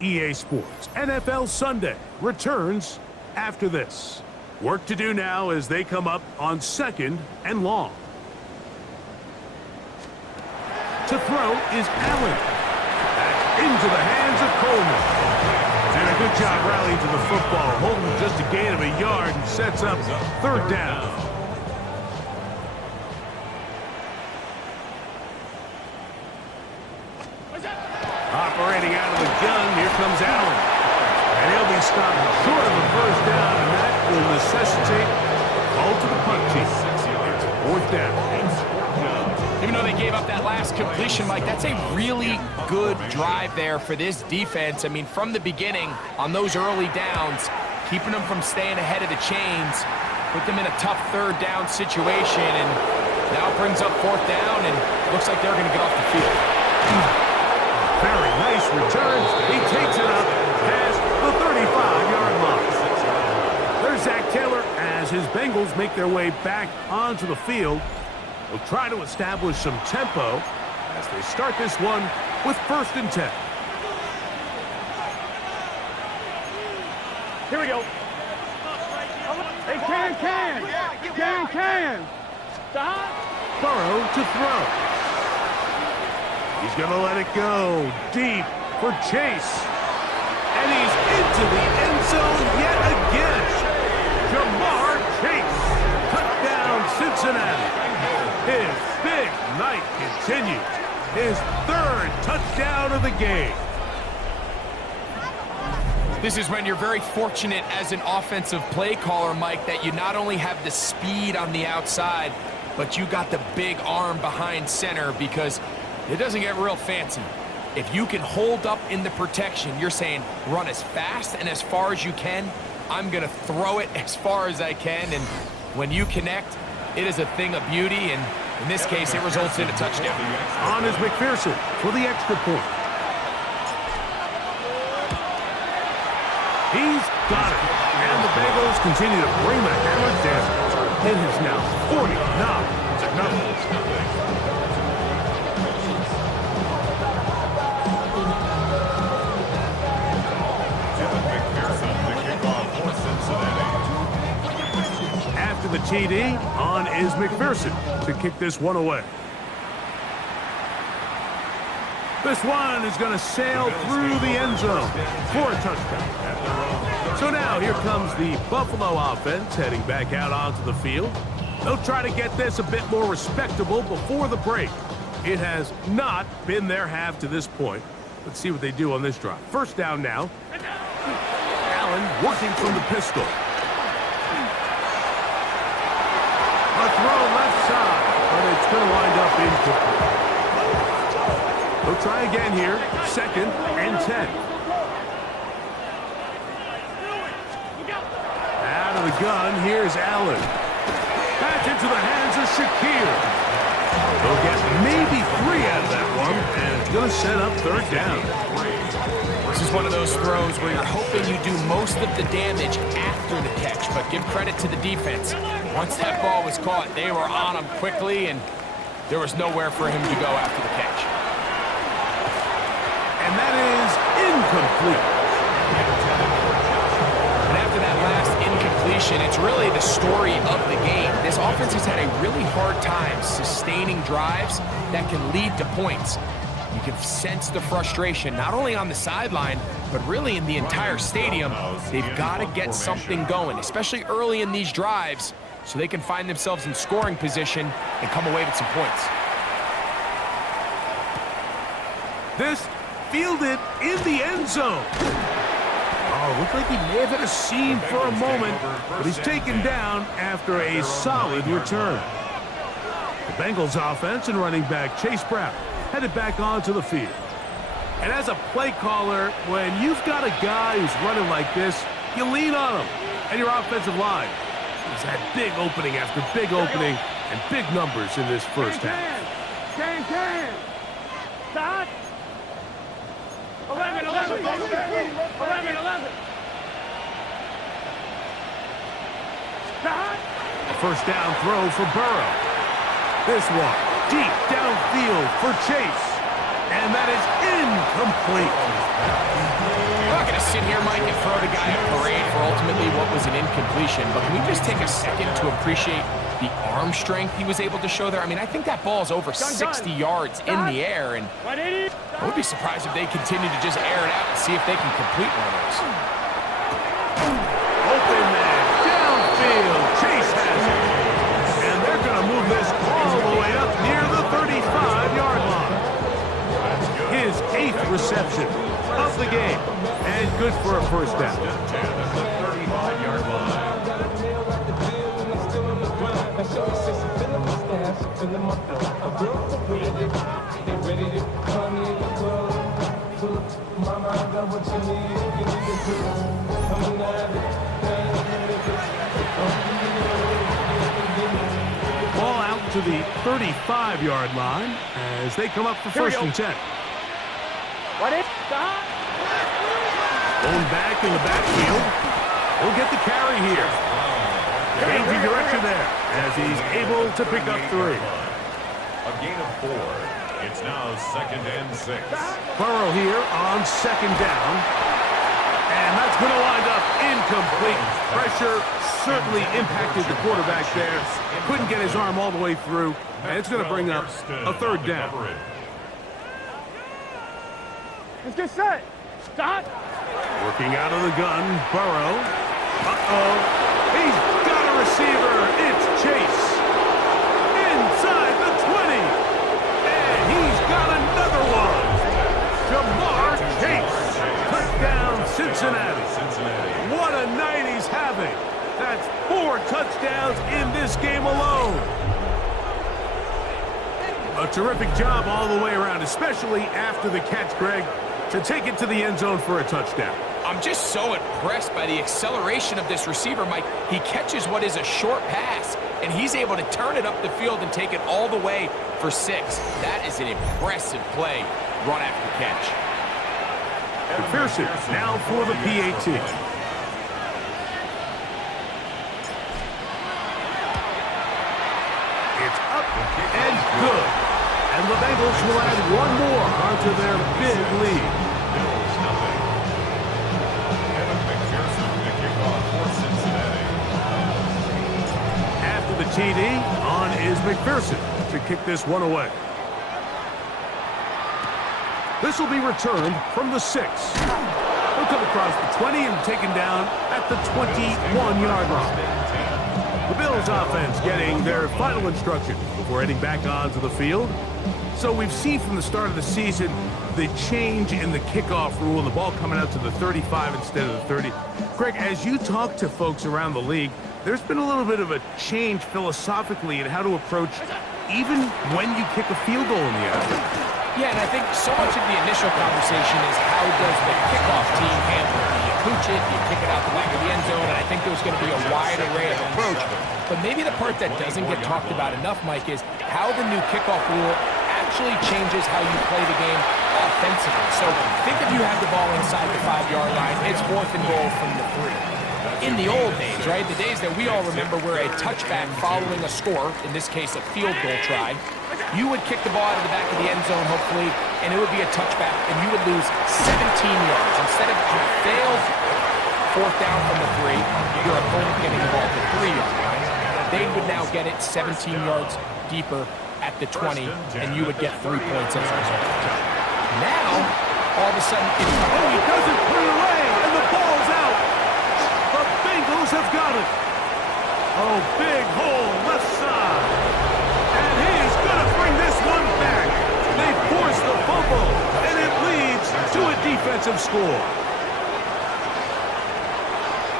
EA Sports NFL Sunday returns after this. Work to do now as they come up on 2nd and long. To throw is Allen. That's into the hands of Coleman. And a good job rallying to the football, holding just a gain of a yard and sets up 3rd down. Operating out of the gun, here comes Allen. And he'll be stopped short of a 1st down, and that will necessitate a call to the punt team. It's 4th down. Even though they gave up that last completion, Mike, that's a really good drive there for this defense. I mean, from the beginning, on those early downs, keeping them from staying ahead of the chains, put them in a tough 3rd down situation, and now it brings up 4th down, and looks like they're going to get off the field. Very nice return. He takes it up past the 35-yard line. There's Zach Taylor as his Bengals make their way back onto the field. They'll try to establish some tempo as they start this one with 1st and 10. Here we go. Hey, can. Burrow to throw. He's going to let it go deep for Chase. And he's into the end zone yet again. Jamar Chase. Touchdown, Cincinnati. His big night continues. His 3rd touchdown of the game. This is when you're very fortunate as an offensive play caller, Mike, that you not only have the speed on the outside, but you got the big arm behind center, because it doesn't get real fancy. If you can hold up in the protection, you're saying run as fast and as far as you can. I'm going to throw it as far as I can, and when you connect, it is a thing of beauty, and in this case, it results in a touchdown. On is McPherson for the extra point. He's got it. And the Bengals continue to bring the hammer down. It is now 49-0. After the TD, on is McPherson to kick this one away. This one is going to sail through the end zone for a touchdown. So now here comes the Buffalo offense heading back out onto the field. They'll try to get this a bit more respectable before the break. It has not been their half to this point. Let's see what they do on this drive. 1st down now. Allen working from the pistol. A throw left side, but it's going to wind up incomplete. They'll try again here, 2nd and 10. Out of the gun, here's Allen. Back into the hands of Shakir. They'll get maybe 3 out of that one, and it's going to set up 3rd down. This is one of those throws where you're hoping you do most of the damage after the catch, but give credit to the defense. Once that ball was caught, they were on him quickly, and there was nowhere for him to go after the catch. And that is incomplete. And after that last incompletion, it's really the story of the game. This offense has had a really hard time sustaining drives that can lead to points. You can sense the frustration, not only on the sideline, but really in the entire stadium. They've got to get something going, especially early in these drives, so they can find themselves in scoring position and come away with some points. This fielded in the end zone. Oh, looked like he may have hit a seam for a moment, but he's taken down after a solid return. The Bengals offense and running back Chase Brown headed back onto the field. And as a play caller, when you've got a guy who's running like this, you lean on him. And your offensive line has had big opening after big opening and big numbers in this 1st half. Can. Start. 11. 11. Start. A 1st down throw for Burrow. This one deep downfield for Chase. And that is incomplete. sit here, Mike, and throw the guy a parade for ultimately what was an incompletion, but can we just take a second to appreciate the arm strength he was able to show there? I mean, I think that ball's over 60 yards in the air, and I would be surprised if they continue to just air it out and see if they can complete one of those. Open man, downfield, Chase has it. And they're going to move this all the way up near the 35-yard line. His 8th reception of the game, and good for a first down. Ball out to the 35-yard line as they come up for first and 10. Going back in the backfield. He'll get the carry here. Changing direction there as he's able to pick up 3. A gain of 4. It's now 2nd and 6. Burrow here on 2nd down. And that's going to wind up incomplete. Pressure certainly impacted the quarterback there. Couldn't get his arm all the way through. And it's going to bring up a 3rd down. Let's get set. Stop. Working out of the gun, Burrow. Uh-oh. He's got a receiver. It's Chase. Inside the 20. And he's got another one. Jamar Chase. Touchdown, Cincinnati. What a night he's having. That's 4 touchdowns in this game alone. A terrific job all the way around, especially after the catch, Greg, to take it to the end zone for a touchdown. I'm just so impressed by the acceleration of this receiver, Mike. He catches what is a short pass, and he's able to turn it up the field and take it all the way for 6. That is an impressive play, run after catch. McPherson now for the PAT. It's up and good. And the Bengals will add 1 more onto their big lead. Bills nothing. Evan McPherson to kick off for Cincinnati. After the TD, on is McPherson to kick this one away. This will be returned from the 6. He'll come across the 20 and taken down at the 21-yard line. The Bills offense getting their final instructions before heading back onto the field. So we've seen from the start of the season the change in the kickoff rule and the ball coming out to the 35 instead of the 30. Greg, as you talk to folks around the league, there's been a little bit of a change philosophically in how to approach even when you kick a field goal in the end. Yeah, and I think so much of the initial conversation is how does the kickoff team handle it? Do you pooch it? Do you kick it out the back of the end zone? And I think there's going to be a wide array of approach. But maybe the part that doesn't get talked about enough, Mike, is how the new kickoff rule actually changes how you play the game offensively. So think if you have the ball inside the 5-yard line, it's 4th and goal from the 3. In the old days, right, the days that we all remember where a touchback following a score, in this case a field goal try, you would kick the ball out of the back of the end zone, hopefully, and it would be a touchback, and you would lose 17 yards. Instead of a failed 4th down from the 3, your opponent getting the ball at the 3-yard line, they would now get it 17 yards deeper at the 20, and you would get 3 points as a result. Now, all of a sudden, it's... Oh, he doesn't put it away, and the ball's out. The Bengals have got it. Oh, big hole left side. And he's going to bring this one back. They force the fumble, and it leads to a defensive score.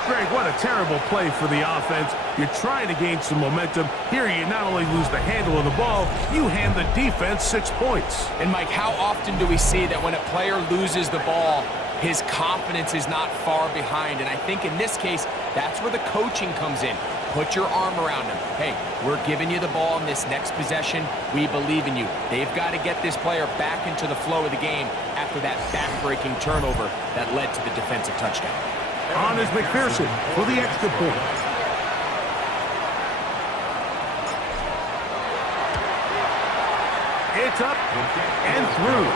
Greg, what a terrible play for the offense. You're trying to gain some momentum. Here you not only lose the handle of the ball, you hand the defense 6 points. And Mike, how often do we see that when a player loses the ball, his confidence is not far behind? And I think in this case, that's where the coaching comes in. Put your arm around him. Hey, we're giving you the ball in this next possession. We believe in you. They've got to get this player back into the flow of the game after that back-breaking turnover that led to the defensive touchdown. On is McPherson for the extra point. It's up and through.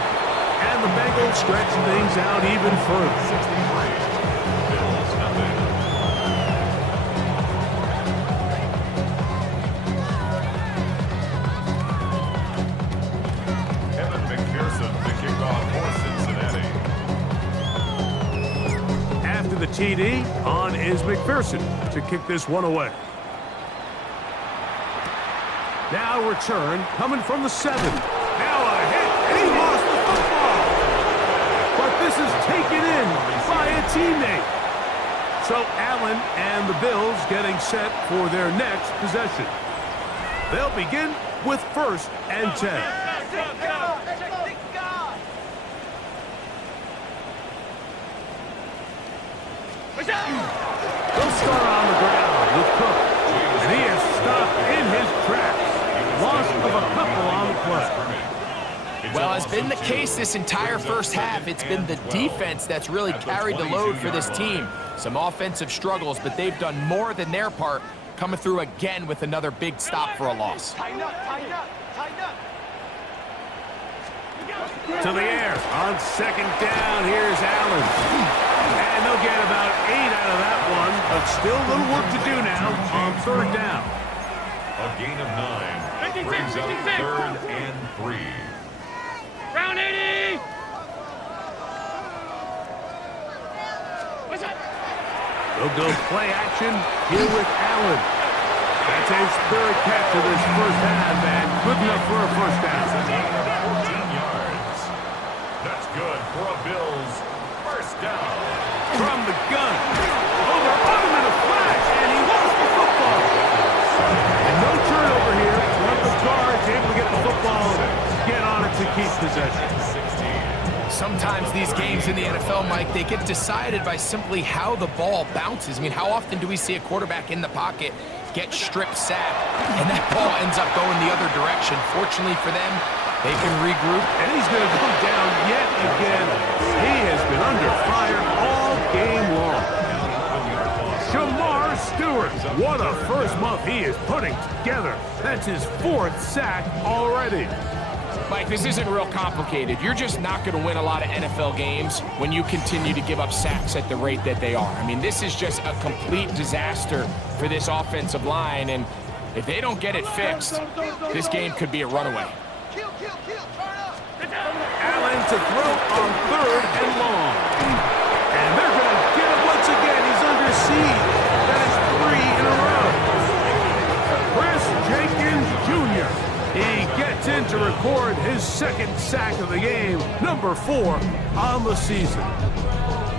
And the Bengals stretch things out even further. 63. Bills nothing. Evan McPherson to kick off for Cincinnati. After the TD, on is McPherson to kick this one away. Now return coming from the 7. Now a hit, and he lost the football. But this is taken in by a teammate. So Allen and the Bills getting set for their next possession. They'll begin with 1st and 10. They'll start on the ground with Cook. And he is stopped in his tracks. Loss of a couple on the play. Well, as been the case this entire first half, it's been the defense that's really carried the load for this team. Some offensive struggles, but they've done more than their part, coming through again with another big stop for a loss. Tighten up, tighten up, tighten up. To the air on 2nd down. Here's Allen. And they'll get about 8 out of that one, but still a little work to do now on 3rd down. A gain of 9 brings up 3rd and 3. Round 80. What's up? They'll go play action here with Allen. That's a third catch of this first half, and good enough for a first down. 14 yards. That's good for a Bills first down. From the gun. Over on him in a flash, and he lost the football. And no turnover here. One of the guards able to get the football, get on it to keep possession. Sometimes these games in the NFL, Mike, they get decided by simply how the ball bounces. I mean, how often do we see a quarterback in the pocket get strip sacked, and that ball ends up going the other direction? Fortunately for them, they can regroup. And he's going to go down yet again. He has been under fire all game long. Shamar Stewart, what a first month he is putting together. That's his 4th sack already. Mike, this isn't real complicated. You're just not going to win a lot of NFL games when you continue to give up sacks at the rate that they are. I mean, this is just a complete disaster for this offensive line, and if they don't get it fixed, this game could be a runaway. Allen to throw on 3rd and long. And they're going to get it once again. He's under siege. That is 3 in a row. Chris Jenkins Jr. He gets in to record his 2nd sack of the game, number 4 on the season.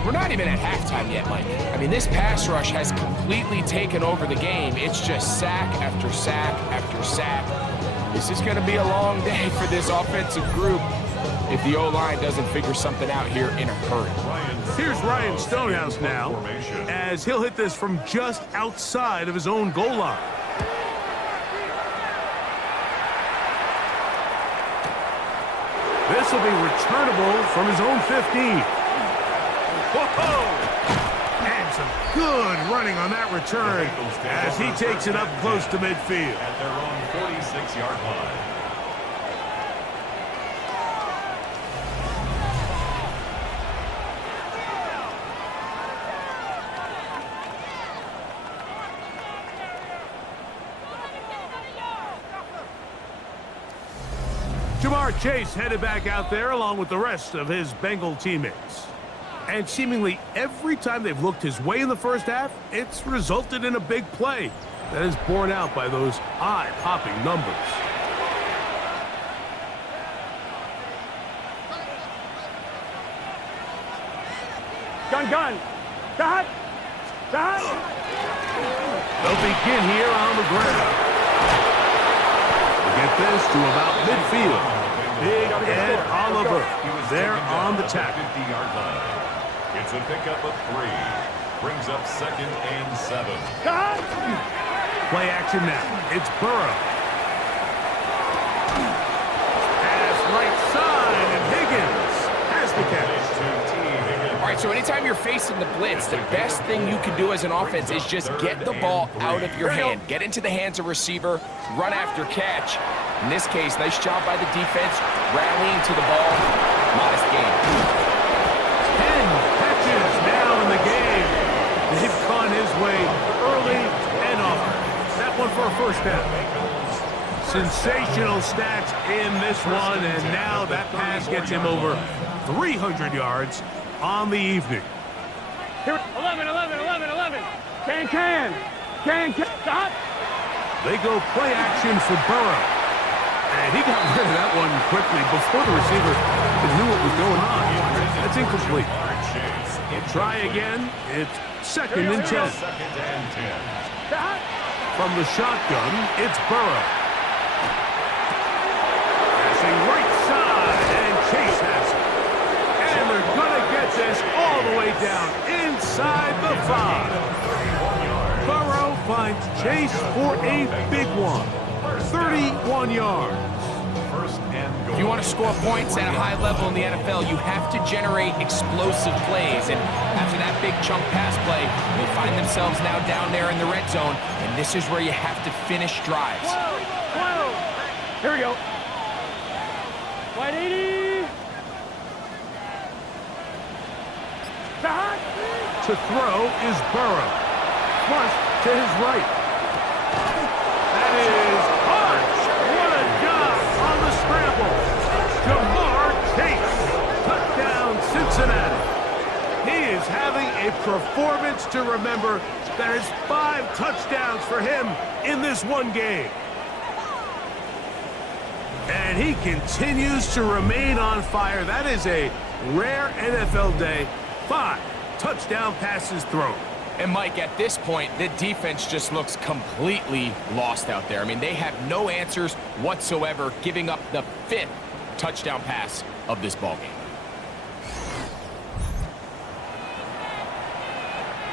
We're not even at halftime yet, Mike. I mean, this pass rush has completely taken over the game. It's just sack after sack after sack. This is going to be a long day for this offensive group if the O-line doesn't figure something out here in a hurry. Here's Ryan Stonehouse now, as he'll hit this from just outside of his own goal line. This will be returnable from his own 15. Whoa! And some good running on that return as he takes it up close to midfield. At their own 46-yard line. Jamar Chase headed back out there along with the rest of his Bengal teammates. And seemingly every time they've looked his way in the first half, it's resulted in a big play that is borne out by those eye-popping numbers. Gun. Dot. They'll begin here on the ground. Get this to about midfield. Big Ed Oliver there on the tackle. 50-yard line. It's a pickup of 3. Brings up 2nd and 7. Play action now. It's Burrow. Pass right side, and Higgins has the catch. All right, so anytime you're facing the blitz, the best thing you can do as an offense is just get the ball out of your hand. Get into the hands of receiver, run after catch. In this case, nice job by the defense, rallying to the ball. modest gain. 10 catches now in the game. They've gone his way early and often. That one for a first down. Sensational stats in this one, and now that pass gets him over 300 yards on the evening. Here, 11. Can. Stop. They go play action for Burrow. And he got rid of that one quickly before the receiver knew what was going on. That's incomplete. He'll try again. It's second and 10. Stop. From the shotgun, it's Burrow. Passing right side, and Chase has it. And they're going to get this all the way down inside the 5. Burrow finds Chase for a big one. 31 yards. If you want to score points at a high level in the NFL, you have to generate explosive plays. And after that big chunk pass play, they find themselves now down there in the red zone. And this is where you have to finish drives. Whoa. Here we go. Wide 80. Stop. To throw is Burrow. Flush to his right. That is harsh. What a job on the scramble. Jamar Chase. Touchdown, Cincinnati. He is having a performance to remember. That is 5 touchdowns for him in this one game. And he continues to remain on fire. That is a rare NFL day. 5 touchdown passes thrown. And Mike, at this point, the defense just looks completely lost out there. I mean, they have no answers whatsoever, giving up the 5th touchdown pass of this ballgame.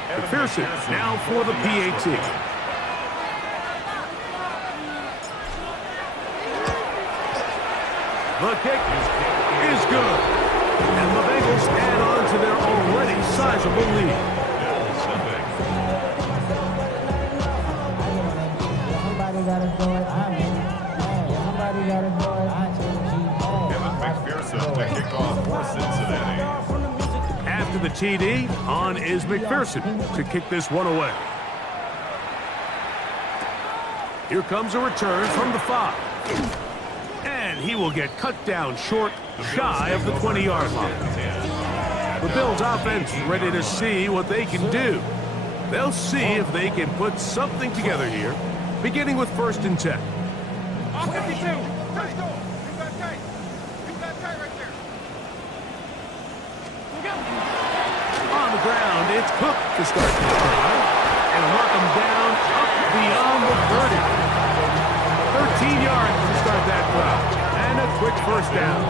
McPherson now for the PAT. The kick is good. And the Bengals add on to their already sizable lead. McPherson to kick off for Cincinnati. After the TD, on is McPherson to kick this one away. Here comes a return from the 5. And he will get cut down short, shy of the 20-yard line. The Bills offense ready to see what they can do. They'll see if they can put something together here, beginning with 1st and 10. 52. Let's go. Keep that tight. Keep that tight right there. On the ground, it's Cook to start the drive. And knock him down up beyond the 30. 13 yards to start that drive. And a quick first down.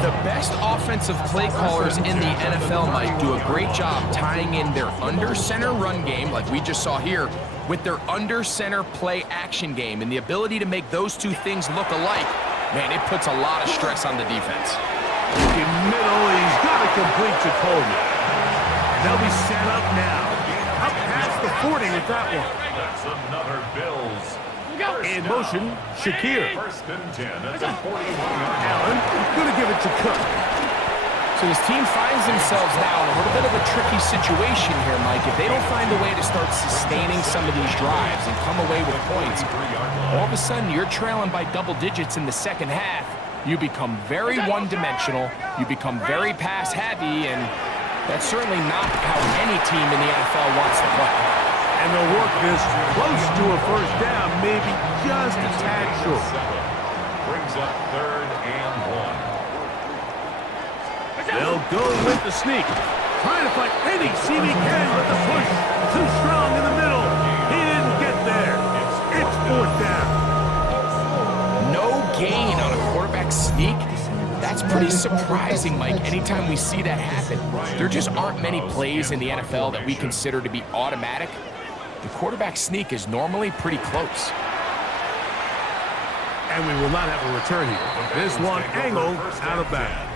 The best offensive play callers in the NFL might do a great job tying in their under-center run game, like we just saw here, with their under-center play action game. And the ability to make those two things look alike, man, it puts a lot of stress on the defense. In middle, he's got it complete to Coleman. And they'll be set up now. Up past the 40 with that one. That's another Bills. In motion, Shakir. 1st and 10 at the 41-yard Allen going to give it to Cook. So this team finds themselves now in a little bit of a tricky situation here, Mike. If they don't find a way to start sustaining some of these drives and come away with points, all of a sudden you're trailing by double digits in the second half. You become very one-dimensional. You become very pass-heavy, and that's certainly not how any team in the NFL wants to play. And they'll work this close to a first down, maybe just a tad short. Brings up 3rd and 1. They'll go with the sneak. Trying to find any seam he can, but the push too strong in the middle. He didn't get there. It's 4th down. No gain on a quarterback sneak. That's pretty surprising, Mike, anytime we see that happen. There just aren't many plays in the NFL that we consider to be automatic. The quarterback sneak is normally pretty close. And we will not have a return here. This one angled out of bounds.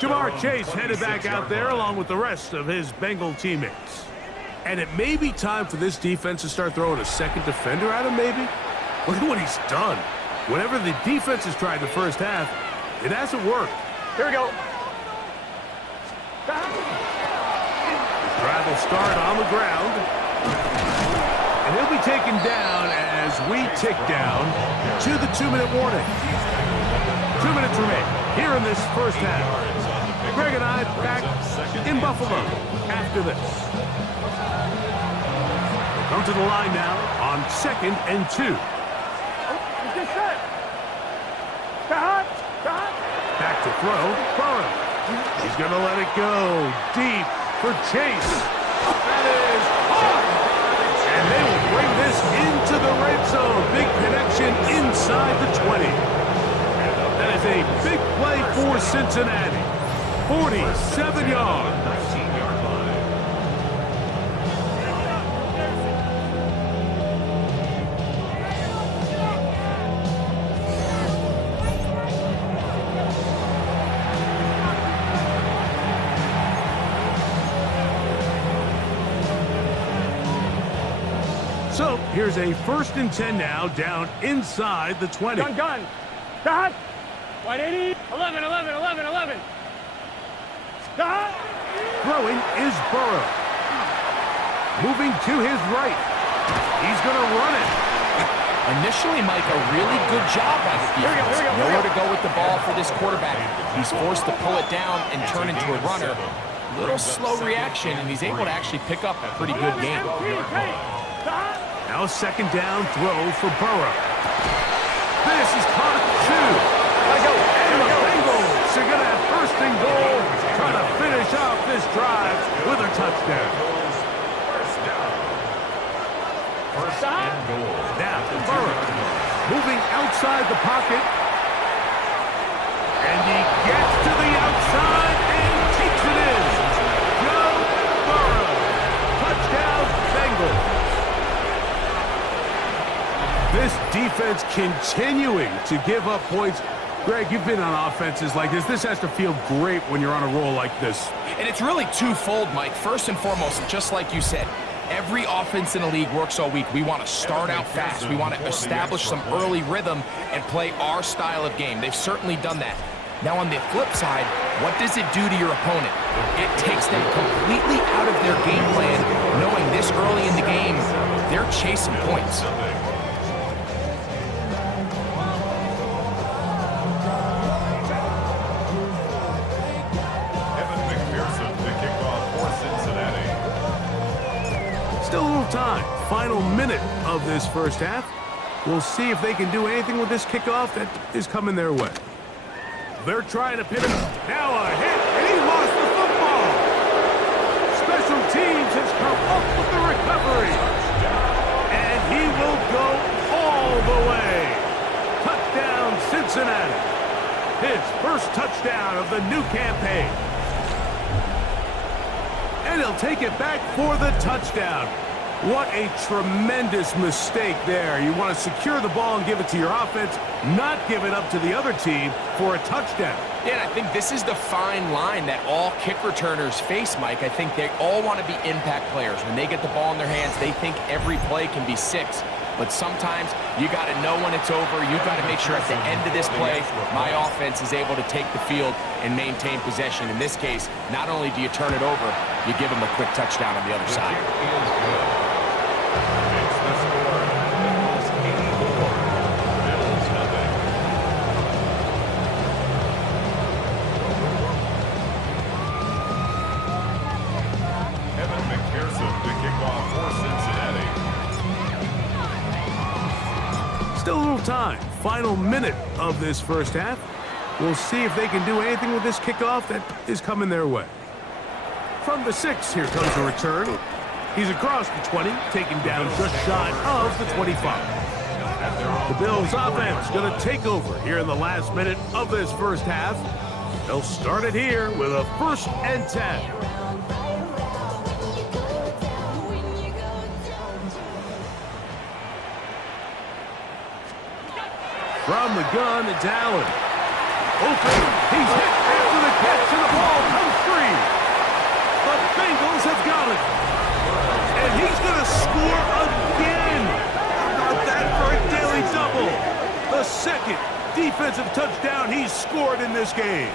Jamar Chase headed back out there along with the rest of his Bengal teammates. And it may be time for this defense to start throwing a second defender at him, maybe? Look at what he's done. Whatever the defense has tried the first half, it hasn't worked. Here we go. Drive will start on the ground. And he'll be taken down as we tick down to the 2-minute warning. 2 minutes remain here in this first half. Greg and I back in Buffalo after this. We'll come to the line now on 2nd and 2. Get set. Back to throw, Burrow. He's going to let it go deep for Chase. That is hard. And they will bring this into the red zone. Big connection inside the 20. That is a big play for Cincinnati. 47 yards. So here's a 1st and 10 now, down inside the 20. Gun. Dot. 180. 11. Dot. Throwing is Burrow. Moving to his right. He's going to run it. Initially, Mike, a really good job by the defense. Nowhere to go with the ball for this quarterback. He's forced to pull it down and turn into a runner. Little slow reaction, and he's able to actually pick up a pretty good game. Now 2nd down throw for Burrow. This is caught at 2. And the Bengals are going to have 1st and goal, trying to finish off this drive with a touchdown. First and goal. Now Burrow moving outside the pocket. And he gets to the outside and takes it in. Joe Burrow. Touchdown Bengals. This defense continuing to give up points. Greg, you've been on offenses like this. This has to feel great when you're on a roll like this. And it's really twofold, Mike. First and foremost, just like you said, every offense in the league works all week. We want to start out fast. We want to establish some early rhythm and play our style of game. They've certainly done that. Now, on the flip side, what does it do to your opponent? It takes them completely out of their game plan, knowing this early in the game, they're chasing points. Still a little time. Final minute of this first half. We'll see if they can do anything with this kickoff that is coming their way. They're trying to pivot. Now a hit, and he lost the football. Special teams has come up with the recovery. And he will go all the way. Touchdown, Cincinnati. His first touchdown of the new campaign. And he'll take it back for the touchdown. What a tremendous mistake there. You want to secure the ball and give it to your offense, not give it up to the other team for a touchdown. Yeah, and I think this is the fine line that all kick returners face, Mike. I think they all want to be impact players. When they get the ball in their hands, they think every play can be 6. But sometimes you got to know when it's over. You got to make sure at the end of this play, my offense is able to take the field and maintain possession. In this case, not only do you turn it over, you give them a quick touchdown on the other side. It's the score. Bengals 84. Bills nothing. Evan McPherson to kick off for Cincinnati. Still a little time. Final minute of this first half. We'll see if they can do anything with this kickoff that is coming their way. From the 6, here comes the return. He's across the 20, taken down just shy of the 25. The Bills offense going to take over here in the last minute of this first half. They'll start it here with a 1st and 10. From the gun, it's Allen. Open. He's hit after the catch, and the ball comes free. The Bengals have got it. And he's going to score again. How about that for a daily double? The 2nd defensive touchdown he's scored in this game.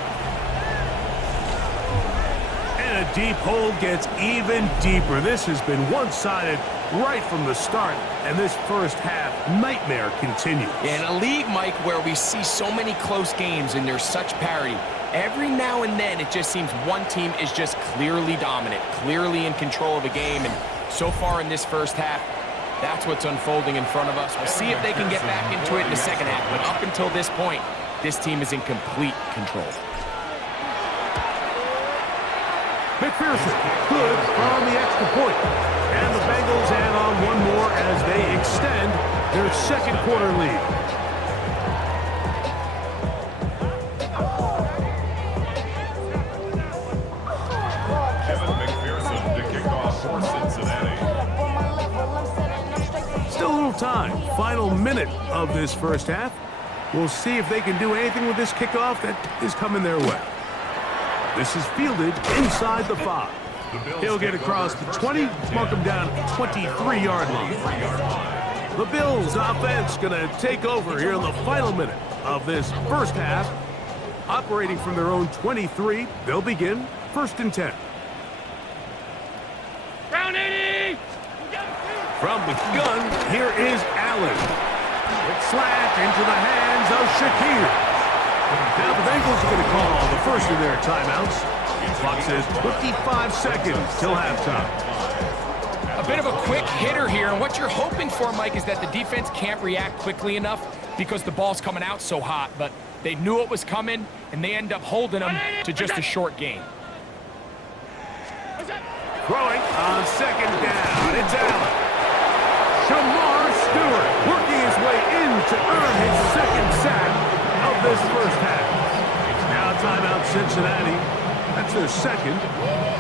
And a deep hole gets even deeper. This has been one-sided right from the start, and this first half nightmare continues. In a league, Mike, where we see so many close games and there's such parity, every now and then it just seems one team is just clearly dominant, clearly in control of a game, and so far in this first half, that's what's unfolding in front of us. We'll see if they can get back into it in the second half, but up until this point, this team is in complete control. McPherson, good on the extra point. And the Bengals add on one more as they extend their second quarter lead. Kevin McPherson to kick off for Cincinnati. Still a little time. Final minute of this first half. We'll see if they can do anything with this kickoff that is coming their way. This is fielded inside the 5. He'll get across the 20, mark him down at the 23-yard line. The Bills offense going to take over here in the final minute of this first half. Operating from their own 23, they'll begin 1st and 10. Round 80! From the gun, here is Allen. It's slant into the hands of Shakir. Now the Bengals are going to call the first of their timeouts. Clock says 25 seconds till halftime. A bit of a quick hitter here, and what you're hoping for, Mike, is that the defense can't react quickly enough because the ball's coming out so hot, but they knew it was coming, and they end up holding them to just a short gain. Throwing on 2nd down, it's Allen. Shamar Stewart working his way in to earn his 2nd sack of this first half. Now timeout Cincinnati. That's their 2nd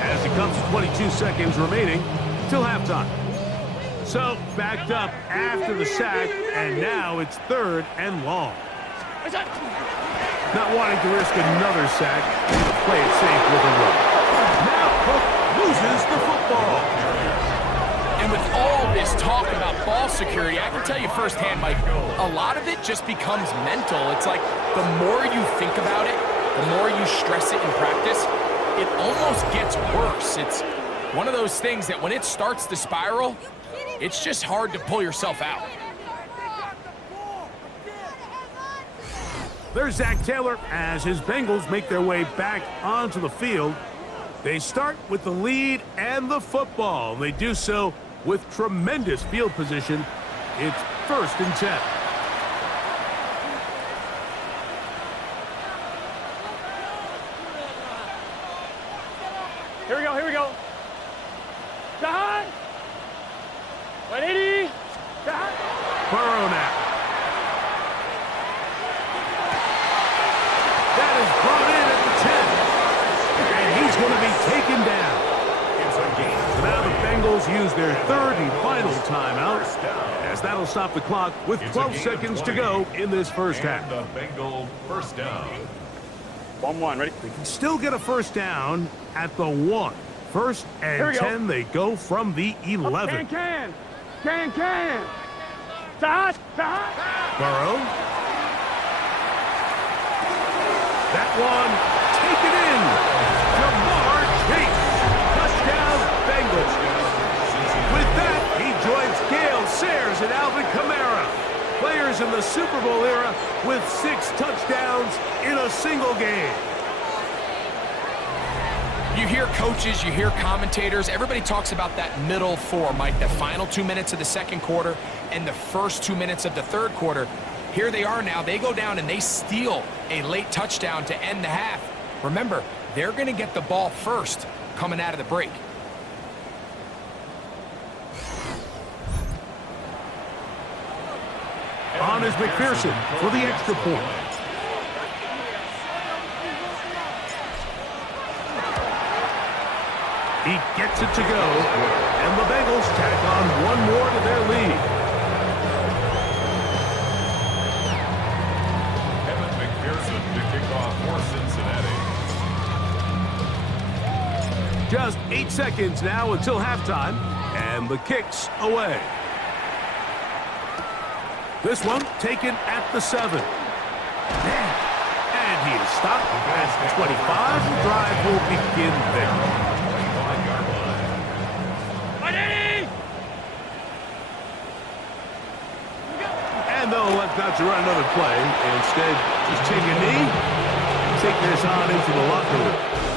as it comes to 22 seconds remaining till halftime. So backed up after the sack, and now it's 3rd and long. Not wanting to risk another sack, play it safe with a run. Now Cook loses the football. And with all this talk about ball security, I can tell you firsthand, Mike, a lot of it just becomes mental. It's like the more you think about it, the more you stress it in practice, it almost gets worse. It's one of those things that when it starts to spiral, it's just hard to pull yourself out. There's Zach Taylor as his Bengals make their way back onto the field. They start with the lead and the football. They do so with tremendous field position. It's 1st and 10. Here we go, here we go. Jahan! 180! Jahan! Burrow now. That is brought in at the 10. And he's going to be taken down. So now the Bengals use their 3rd and final timeout, as that'll stop the clock with 12 seconds to go in this first half. The Bengal first down. 1-1, ready? They can still get a first down at the 1. 1st and 10, they go from the 11. Can! Jahan! Burrow. That one taken in. Jamar Chase. Touchdown, Bengals. With that, he joins Gale Sayers and Alvin Kamara, players in the Super Bowl era with 6 touchdowns in a single game. You hear coaches, you hear commentators, everybody talks about that middle 4, Mike, the final 2 minutes of the second quarter and the first 2 minutes of the third quarter. Here they are now. They go down and they steal a late touchdown to end the half. Remember, they're going to get the ball first coming out of the break. On is McPherson for the extra point. He gets it to go, and the Bengals tack on one more to their lead. Kevin McPherson to kick off for Cincinnati. Just 8 seconds now until halftime, and the kick's away. This one taken at the 7. And he is stopped at the 25. The drive will begin there. And they'll elect not to run another play. Instead, just take a knee and take this on into the locker room.